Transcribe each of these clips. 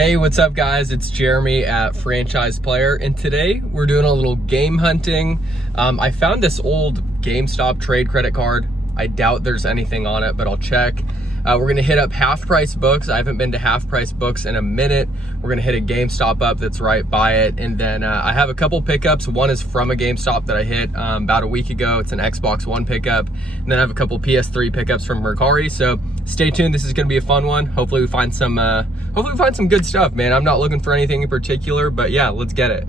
Hey, what's up guys? It's Jeremy at Franchise Player, and today we're doing a little game hunting. I found this old GameStop trade credit card. I doubt there's anything on it, but I'll check. We're gonna hit up Half Price Books. I haven't been to Half Price Books in a minute. We're gonna hit a GameStop up that's right by it. And then I have a couple pickups. One is from a GameStop that I hit about a week ago. It's an Xbox One pickup. And then I have a couple PS3 pickups from Mercari. So stay tuned, this is gonna be a fun one. Hopefully we find some good stuff, man. I'm not looking for anything in particular, but yeah, let's get it.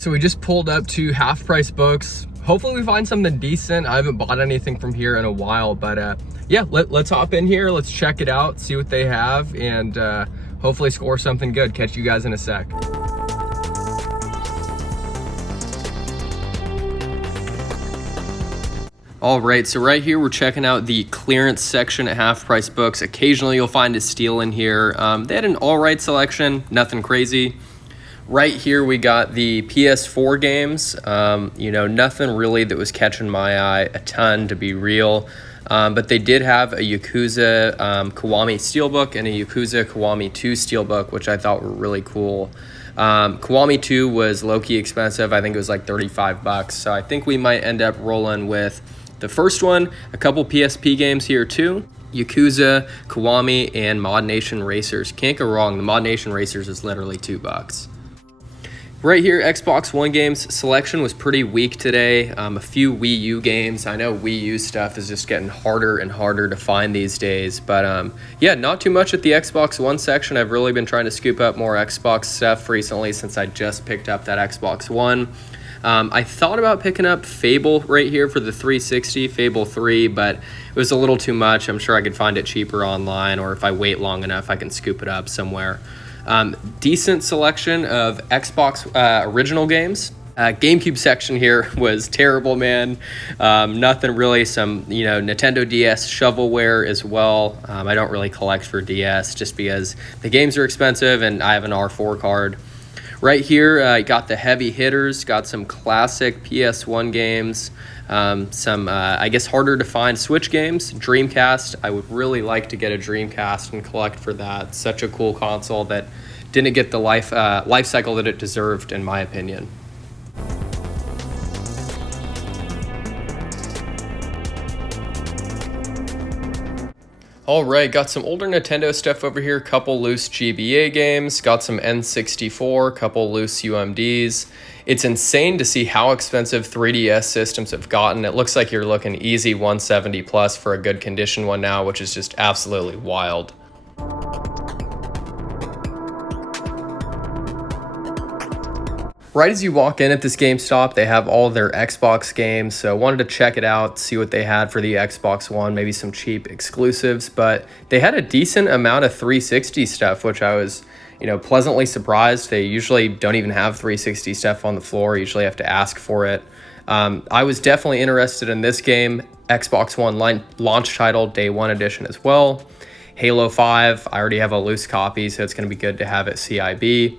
So we just pulled up to Half Price Books. Hopefully we find something decent. I haven't bought anything from here in a while, but yeah, let's hop in here. Let's check it out, see what they have, and hopefully score something good. Catch you guys in a sec. All right, so right here, we're checking out the clearance section at Half Price Books. Occasionally you'll find a steal in here. They had an all right selection, nothing crazy. Right here, we got the PS4 games. Nothing really that was catching my eye a ton, to be real. But they did have a Yakuza Kiwami Steelbook and a Yakuza Kiwami 2 Steelbook, which I thought were really cool. Kiwami 2 was low-key expensive. I think it was like 35 bucks. So I think we might end up rolling with the first one, a couple PSP games here too. Yakuza, Kiwami, and Mod Nation Racers. Can't go wrong. The Mod Nation Racers is literally $2. Right here, Xbox One games selection was pretty weak today. A few Wii U games. I know Wii U stuff is just getting harder and harder to find these days. But yeah, not too much at the Xbox One section. I've really been trying to scoop up more Xbox stuff recently since I just picked up that Xbox One. I thought about picking up Fable right here for the 360, Fable 3, but it was a little too much. I'm sure I could find it cheaper online, or if I wait long enough, I can scoop it up somewhere. Decent selection of Xbox original games. GameCube section here was terrible, man. Nothing really. Some Nintendo DS shovelware as well. I don't really collect for DS just because the games are expensive and I have an R4 card. Right here, got the heavy hitters, got some classic PS1 games, some, I guess, harder to find Switch games. Dreamcast, I would really like to get a Dreamcast and collect for that. Such a cool console that didn't get the life cycle that it deserved, in my opinion. All right, got some older Nintendo stuff over here, couple loose GBA games, got some N64, couple loose UMDs. It's insane to see how expensive 3DS systems have gotten. It looks like you're looking easy 170 plus for a good condition one now, which is just absolutely wild. Right as you walk in at this GameStop, they have all of their Xbox games, so I wanted to check it out, see what they had for the Xbox One, maybe some cheap exclusives, but they had a decent amount of 360 stuff, which I was, pleasantly surprised. They usually don't even have 360 stuff on the floor, usually have to ask for it. I was definitely interested in this game, Xbox One launch title, Day 1 edition as well. Halo 5, I already have a loose copy, so it's going to be good to have at CIB.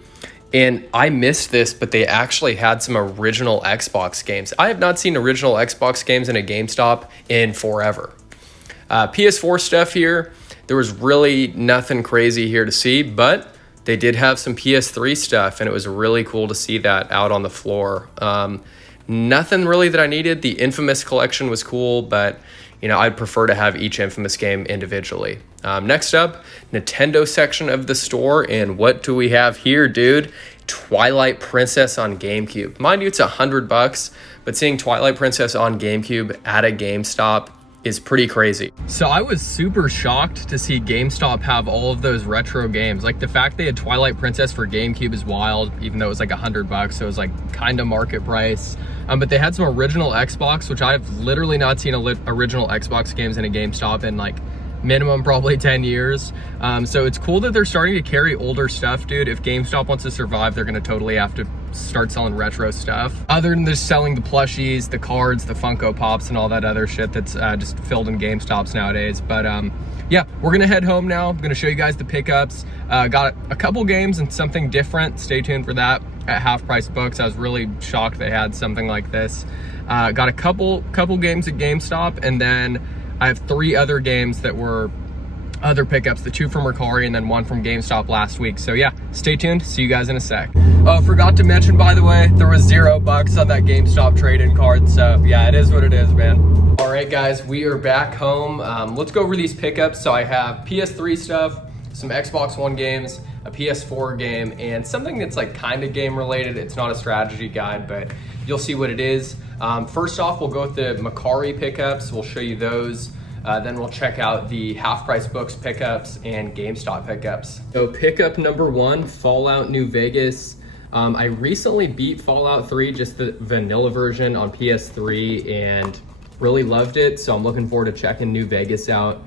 And I missed this, but they actually had some original Xbox games. I have not seen original Xbox games in a GameStop in forever. PS4 stuff here, there was really nothing crazy here to see, but they did have some PS3 stuff, and it was really cool to see that out on the floor. Nothing really that I needed. The Infamous collection was cool, but I'd prefer to have each Infamous game individually. Next up, Nintendo section of the store, and what do we have here, dude? Twilight Princess on GameCube. Mind you, it's $100, but seeing Twilight Princess on GameCube at a GameStop is pretty crazy. So I was super shocked to see GameStop have all of those retro games. Like, the fact they had Twilight Princess for GameCube is wild, even though it was like $100, so it was like kind of market price. But they had some original Xbox, which I've literally not seen original Xbox games in a GameStop in like minimum probably 10 years. So it's cool that they're starting to carry older stuff, dude. If GameStop wants to survive, they're gonna totally have to start selling retro stuff. Other than just selling the plushies, the cards, the Funko Pops, and all that other shit that's just filled in GameStops nowadays. But yeah, we're gonna head home now. I'm gonna show you guys the pickups. Got a couple games and something different. Stay tuned for that at Half Price Books. I was really shocked they had something like this. Got a couple games at GameStop, and then I have 3 other games that were other pickups, the 2 from Mercari and then 1 from GameStop last week. So yeah, stay tuned. See you guys in a sec. Oh, forgot to mention, by the way, there was $0 on that GameStop trade-in card. So yeah, it is what it is, man. All right, guys, we are back home. Let's go over these pickups. So I have PS3 stuff, some Xbox One games, a PS4 game, and something that's like kind of game related. It's not a strategy guide, but you'll see what it is. First off, we'll go with the Mercari pickups. We'll show you those. Then we'll check out the Half Price Books pickups and GameStop pickups. So pickup number 1, Fallout New Vegas. I recently beat Fallout 3, just the vanilla version on PS3, and really loved it. So I'm looking forward to checking New Vegas out.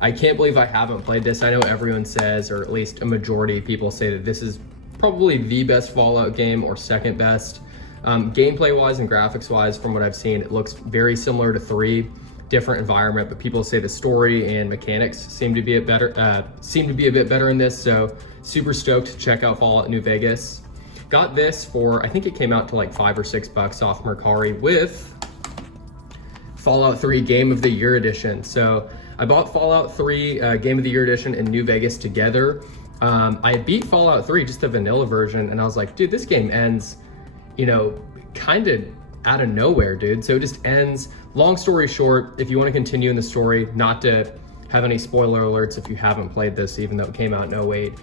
I can't believe I haven't played this. I know everyone says, or at least a majority of people say, that this is probably the best Fallout game or second best. Gameplay wise and graphics wise, from what I've seen, it looks very similar to 3. Different environment, but people say the story and mechanics seem to be a bit better in this. So super stoked to check out Fallout New Vegas. Got this for, I think it came out to like $5 or $6 off Mercari with Fallout 3 Game of the Year edition. So I bought Fallout 3 Game of the Year edition and New Vegas together. I beat Fallout 3, just the vanilla version, and I was like, dude, this game ends, you know, kind of out of nowhere, dude. So it just ends. Long story short, if you want to continue in the story, not to have any spoiler alerts if you haven't played this, even though it came out in 08,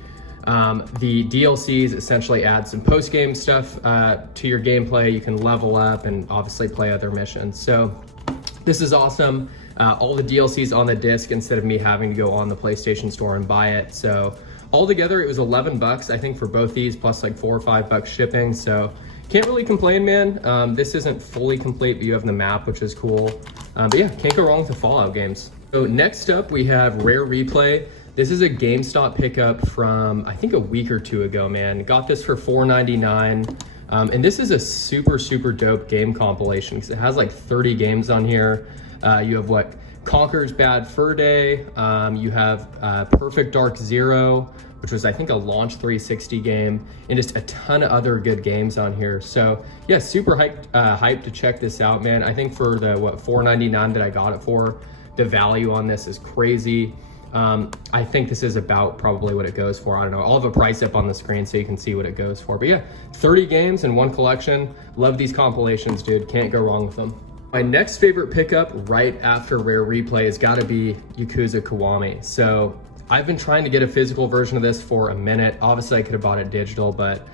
the DLCs essentially add some post-game stuff to your gameplay. You can level up and obviously play other missions. So this is awesome. All the DLCs on the disc instead of me having to go on the PlayStation Store and buy it. So altogether, it was $11, I think, for both these, plus like $4 or $5 shipping. So can't really complain, man. This isn't fully complete, but you have the map, which is cool. But yeah, can't go wrong with the Fallout games. So next up, we have Rare Replay. This is a GameStop pickup from, I think, a week or 2 ago, man. Got this for $4.99. And this is a super, super dope game compilation because it has like 30 games on here. You have what? Conker's Bad Fur Day. You have Perfect Dark Zero, which was, I think, a launch 360 game, and just a ton of other good games on here. So yeah, super hyped to check this out, man. I think for the $4.99 that I got it for, the value on this is crazy. I think this is about probably what it goes for. I don't know. I'll have a price up on the screen so you can see what it goes for. But yeah, 30 games in one collection. Love these compilations, dude. Can't go wrong with them. My next favorite pickup right after Rare Replay has got to be Yakuza Kiwami. So I've been trying to get a physical version of this for a minute. Obviously, I could have bought it digital, but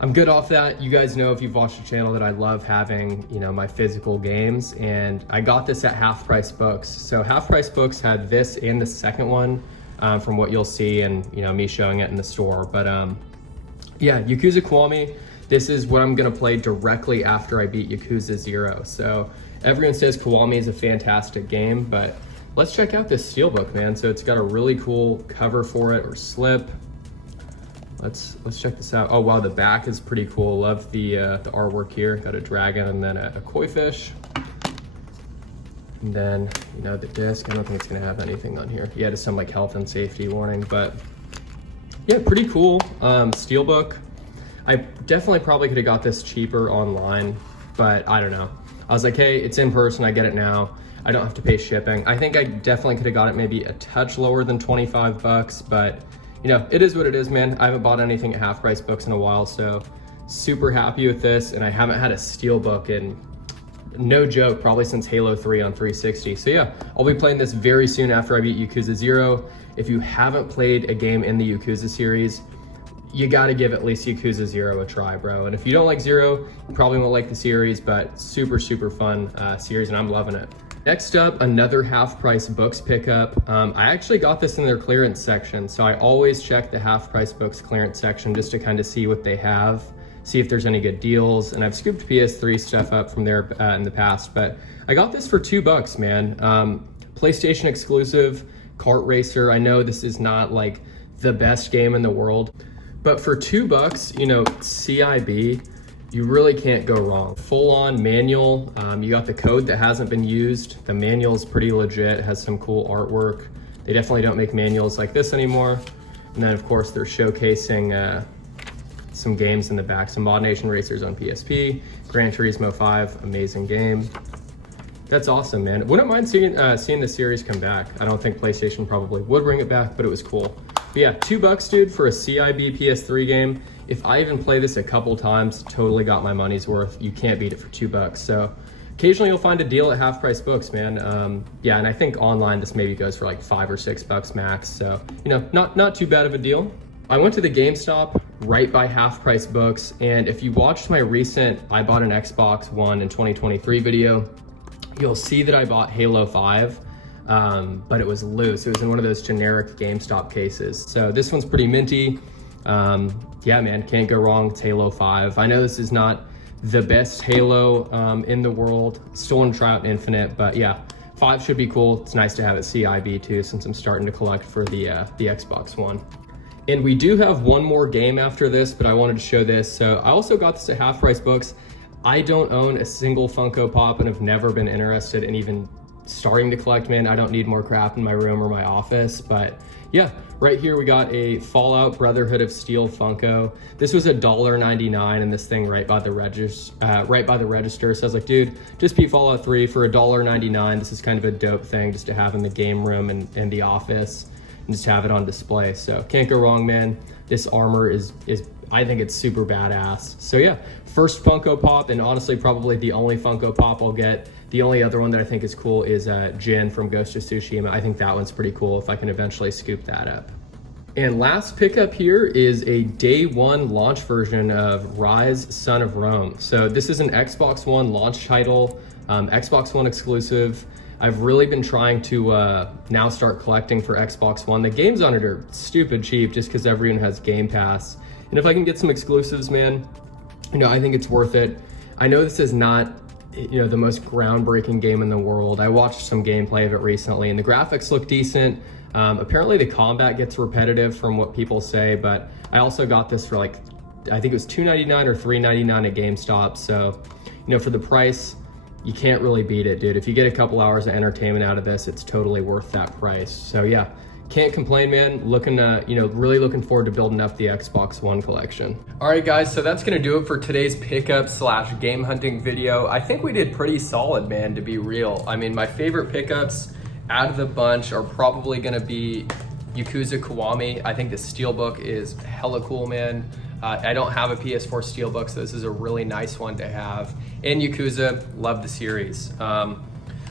I'm good off that. You guys know, if you've watched the channel, that I love having, you know, my physical games, and I got this at Half Price Books. So Half Price Books had this and the second one, from what you'll see, and you know, me showing it in the store. But yeah, Yakuza Kiwami. This is what I'm gonna play directly after I beat Yakuza 0. So everyone says Kiwami is a fantastic game, but let's check out this steelbook, man. So it's got a really cool cover for it, or slip. Let's check this out. Oh wow, the back is pretty cool. Love the artwork here. Got a dragon and then a koi fish. And then, you know, the disc, I don't think it's gonna have anything on here. Yeah, just some like health and safety warning, but yeah, pretty cool. Steelbook. I definitely probably could have got this cheaper online, but I don't know. I was like, hey, it's in person, I get it now. I don't have to pay shipping. I think I definitely could have got it maybe a touch lower than $25, but you know, it is what it is, man. I haven't bought anything at Half Price Books in a while, so super happy with this. And I haven't had a steelbook in, no joke, probably since Halo 3 on 360. So yeah, I'll be playing this very soon after I beat Yakuza 0. If you haven't played a game in the Yakuza series, you gotta give at least Yakuza 0 a try, bro. And if you don't like 0, you probably won't like the series, but super, super fun series, and I'm loving it. Next up, another Half Price Books pickup. I actually got this in their clearance section, so I always check the Half Price Books clearance section just to kind of see what they have, see if there's any good deals. And I've scooped PS3 stuff up from there in the past, but I got this for $2, man. PlayStation exclusive, kart racer. I know this is not like the best game in the world, but for $2, you know, CIB, you really can't go wrong. Full on manual. You got the code that hasn't been used. The manual is pretty legit, it has some cool artwork. They definitely don't make manuals like this anymore. And then of course they're showcasing some games in the back. Some Mod Nation Racers on PSP, Gran Turismo 5, amazing game. That's awesome, man. Wouldn't mind seeing the series come back. I don't think PlayStation probably would bring it back, but it was cool. But yeah, $2, dude, for a CIB PS3 game. If I even play this a couple times, totally got my money's worth. You can't beat it for $2. So occasionally you'll find a deal at half price books, man. Yeah, and I think online this maybe goes for like $5 or $6 max. So, you know, not too bad of a deal. I went to the GameStop right by half price books. And if you watched my recent I bought an Xbox One in 2023 video, you'll see that I bought Halo 5, but it was loose. It was in one of those generic GameStop cases. So this one's pretty minty. Yeah, man, can't go wrong. It's Halo 5. I know this is not the best Halo in the world. Still want to try out Infinite, but yeah, 5 should be cool. It's nice to have it CIB too, since I'm starting to collect for the Xbox One. And we do have one more game after this, but I wanted to show this. So I also got this at half price books. I don't own a single Funko Pop and have never been interested in even starting to collect, man. I don't need more crap in my room or my office, but yeah, right here we got a Fallout Brotherhood of Steel Funko. This was $1.99 and this thing right by the register. So I was like, dude, just beat Fallout 3 for $1.99. This is kind of a dope thing just to have in the game room and the office and just have it on display. So can't go wrong, man. This armor is I think it's super badass. So yeah, first Funko Pop, and honestly probably the only Funko Pop I'll get. The only other one that I think is cool is Jin from Ghost of Tsushima. I think that one's pretty cool if I can eventually scoop that up. And last pickup here is a day one launch version of Rise, Son of Rome. So this is an Xbox One launch title, Xbox One exclusive. I've really been trying to now start collecting for Xbox One. The games on it are stupid cheap just because everyone has Game Pass. And if I can get some exclusives, man, you know, I think it's worth it. I know this is not, you know, the most groundbreaking game in the world. I watched some gameplay of it recently and the graphics look decent. Apparently the combat gets repetitive from what people say, but I also got this for like, I think it was $2.99 or $3.99 at GameStop. So, you know, for the price, you can't really beat it, dude. If you get a couple hours of entertainment out of this, it's totally worth that price. So yeah, can't complain, man. Looking, you know, really looking forward to building up the Xbox One collection. All right, guys, so that's gonna do it for today's pickup / game hunting video. I think we did pretty solid, man, to be real. I mean, my favorite pickups out of the bunch are probably gonna be Yakuza Kiwami. I think the Steelbook is hella cool, man. I don't have a PS4 Steelbook, so this is a really nice one to have. And Yakuza, love the series.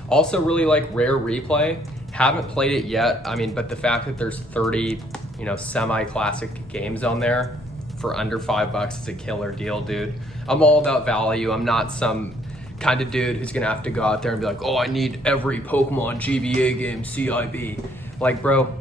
Also really like Rare Replay. Haven't played it yet. I mean, but the fact that there's 30, you know, semi-classic games on there for under $5 is a killer deal, dude. I'm all about value. I'm not some kind of dude who's gonna have to go out there and be like, oh, I need every Pokemon GBA game CIB. Like, bro,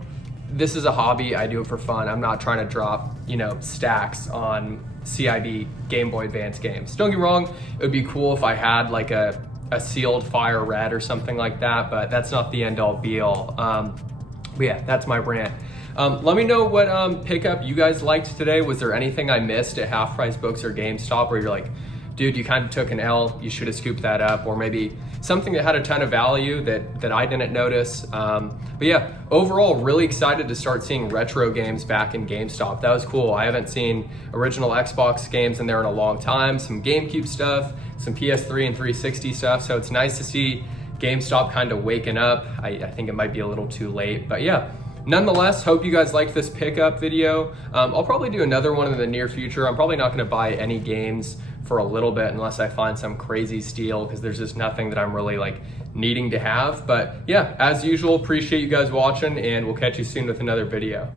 this is a hobby. I do it for fun. I'm not trying to drop, you know, stacks on CIB Game Boy Advance games. Don't get me wrong, it would be cool if I had like a sealed Fire Red or something like that, but that's not the end all be all. But yeah, that's my rant. Let me know what pickup you guys liked today. Was there anything I missed at Half Price Books or GameStop where you're like, dude, you kind of took an L, you should have scooped that up, or maybe something that had a ton of value that I didn't notice. But yeah, overall, really excited to start seeing retro games back in GameStop. That was cool. I haven't seen original Xbox games in there in a long time, some GameCube stuff, some PS3 and 360 stuff. So it's nice to see GameStop kind of waking up. I think it might be a little too late, but yeah. Nonetheless, hope you guys liked this pickup video. I'll probably do another one in the near future. I'm probably not gonna buy any games for a little bit unless I find some crazy steal, because there's just nothing that I'm really like needing to have. But yeah, as usual, appreciate you guys watching, and we'll catch you soon with another video.